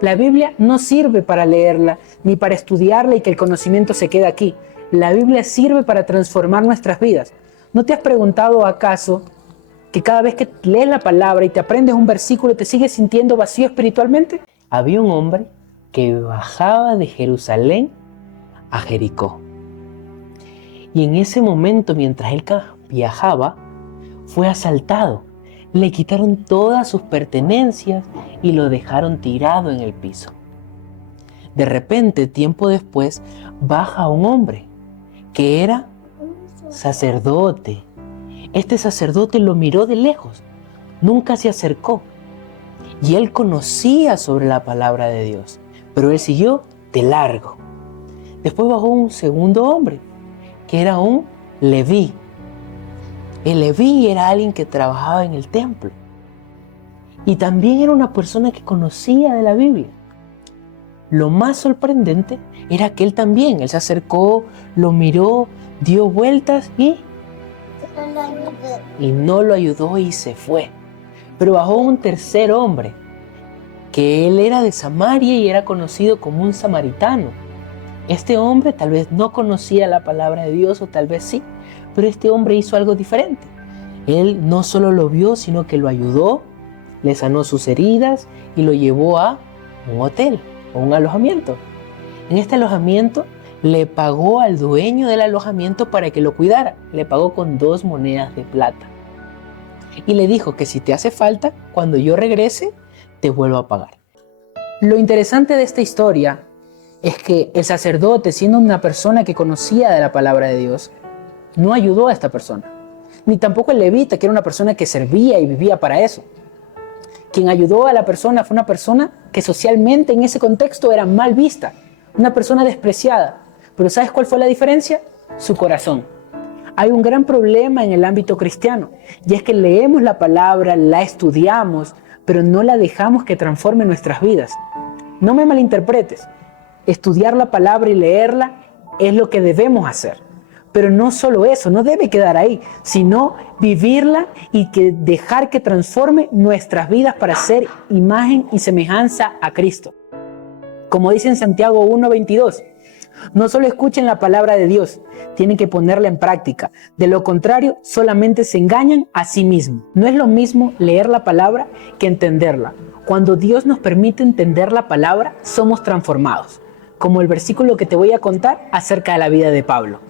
La Biblia no sirve para leerla ni para estudiarla y que el conocimiento se quede aquí. La Biblia sirve para transformar nuestras vidas. ¿No te has preguntado acaso que cada vez que lees la palabra y te aprendes un versículo te sigues sintiendo vacío espiritualmente? Había un hombre que bajaba de Jerusalén a Jericó. Y en ese momento, mientras él viajaba, fue asaltado. Le quitaron todas sus pertenencias y lo dejaron tirado en el piso. De repente, tiempo después, baja un hombre que era sacerdote. Este sacerdote lo miró de lejos, nunca se acercó. Y él conocía sobre la palabra de Dios, pero él siguió de largo. Después bajó un segundo hombre, que era un Leví. El Leví era alguien que trabajaba en el templo. Y también era una persona que conocía de la Biblia. Lo más sorprendente era que él se acercó, lo miró, dio vueltas y no lo ayudó y se fue. Pero bajó un tercer hombre, que él era de Samaria y era conocido como un samaritano. Este hombre tal vez no conocía la palabra de Dios o tal vez sí, pero este hombre hizo algo diferente. Él no solo lo vio, sino que lo ayudó, le sanó sus heridas y lo llevó a un hotel o un alojamiento. En este alojamiento le pagó al dueño del alojamiento para que lo cuidara. Le pagó con 2 monedas de plata. Y le dijo que si te hace falta, cuando yo regrese, te vuelvo a pagar. Lo interesante de esta historia es que el sacerdote, siendo una persona que conocía de la palabra de Dios, no ayudó a esta persona. Ni tampoco el levita, que era una persona que servía y vivía para eso. Quien ayudó a la persona fue una persona que socialmente en ese contexto era mal vista, una persona despreciada. Pero ¿sabes cuál fue la diferencia? Su corazón. Hay un gran problema en el ámbito cristiano, y es que leemos la palabra, la estudiamos, pero no la dejamos que transforme nuestras vidas. No me malinterpretes, estudiar la palabra y leerla es lo que debemos hacer. Pero no solo eso, no debe quedar ahí, sino vivirla y dejar que transforme nuestras vidas para ser imagen y semejanza a Cristo. Como dice en Santiago 1:22, no solo escuchen la palabra de Dios, tienen que ponerla en práctica. De lo contrario, solamente se engañan a sí mismos. No es lo mismo leer la palabra que entenderla. Cuando Dios nos permite entender la palabra, somos transformados. Como el versículo que te voy a contar acerca de la vida de Pablo.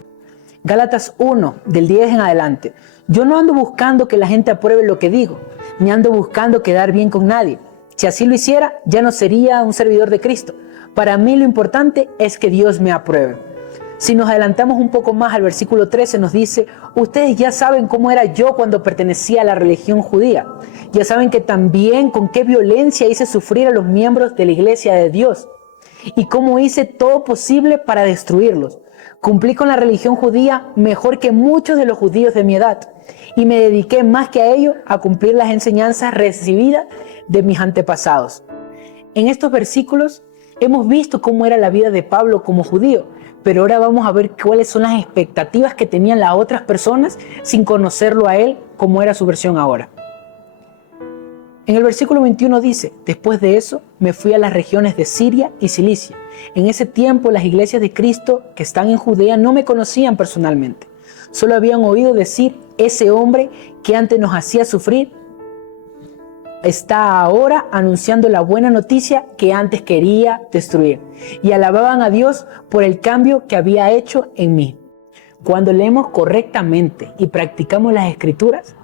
Gálatas 1, del 10 en adelante. Yo no ando buscando que la gente apruebe lo que digo, ni ando buscando quedar bien con nadie. Si así lo hiciera, ya no sería un servidor de Cristo. Para mí lo importante es que Dios me apruebe. Si nos adelantamos un poco más al versículo 13 nos dice, ustedes ya saben cómo era yo cuando pertenecía a la religión judía. Ya saben que también con qué violencia hice sufrir a los miembros de la iglesia de Dios y cómo hice todo posible para destruirlos. Cumplí con la religión judía mejor que muchos de los judíos de mi edad y me dediqué más que a ello a cumplir las enseñanzas recibidas de mis antepasados. En estos versículos hemos visto cómo era la vida de Pablo como judío, pero ahora vamos a ver cuáles son las expectativas que tenían las otras personas sin conocerlo a él, como era su versión ahora. En el versículo 21 dice, después de eso me fui a las regiones de Siria y Cilicia. En ese tiempo las iglesias de Cristo que están en Judea no me conocían personalmente. Solo habían oído decir, ese hombre que antes nos hacía sufrir está ahora anunciando la buena noticia que antes quería destruir. Y alababan a Dios por el cambio que había hecho en mí. Cuando leemos correctamente y practicamos las Escrituras,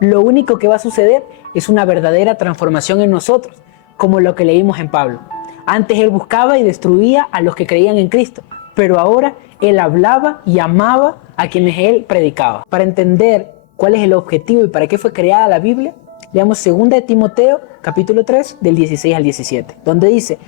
lo único que va a suceder es una verdadera transformación en nosotros, como lo que leímos en Pablo. Antes él buscaba y destruía a los que creían en Cristo, pero ahora él hablaba y amaba a quienes él predicaba. Para entender cuál es el objetivo y para qué fue creada la Biblia, leamos 2 de Timoteo, capítulo 3, del 16 al 17, donde dice,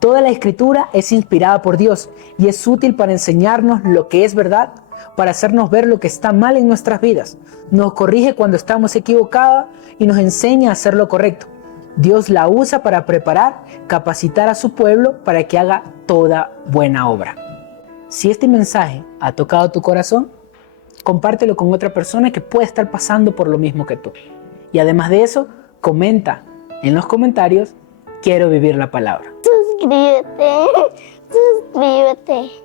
toda la Escritura es inspirada por Dios y es útil para enseñarnos lo que es verdad, para hacernos ver lo que está mal en nuestras vidas. Nos corrige cuando estamos equivocados y nos enseña a hacer lo correcto. Dios la usa para preparar, capacitar a su pueblo para que haga toda buena obra. Si este mensaje ha tocado tu corazón, compártelo con otra persona que puede estar pasando por lo mismo que tú. Y además de eso, comenta en los comentarios, quiero vivir la palabra. suscríbete, suscríbete.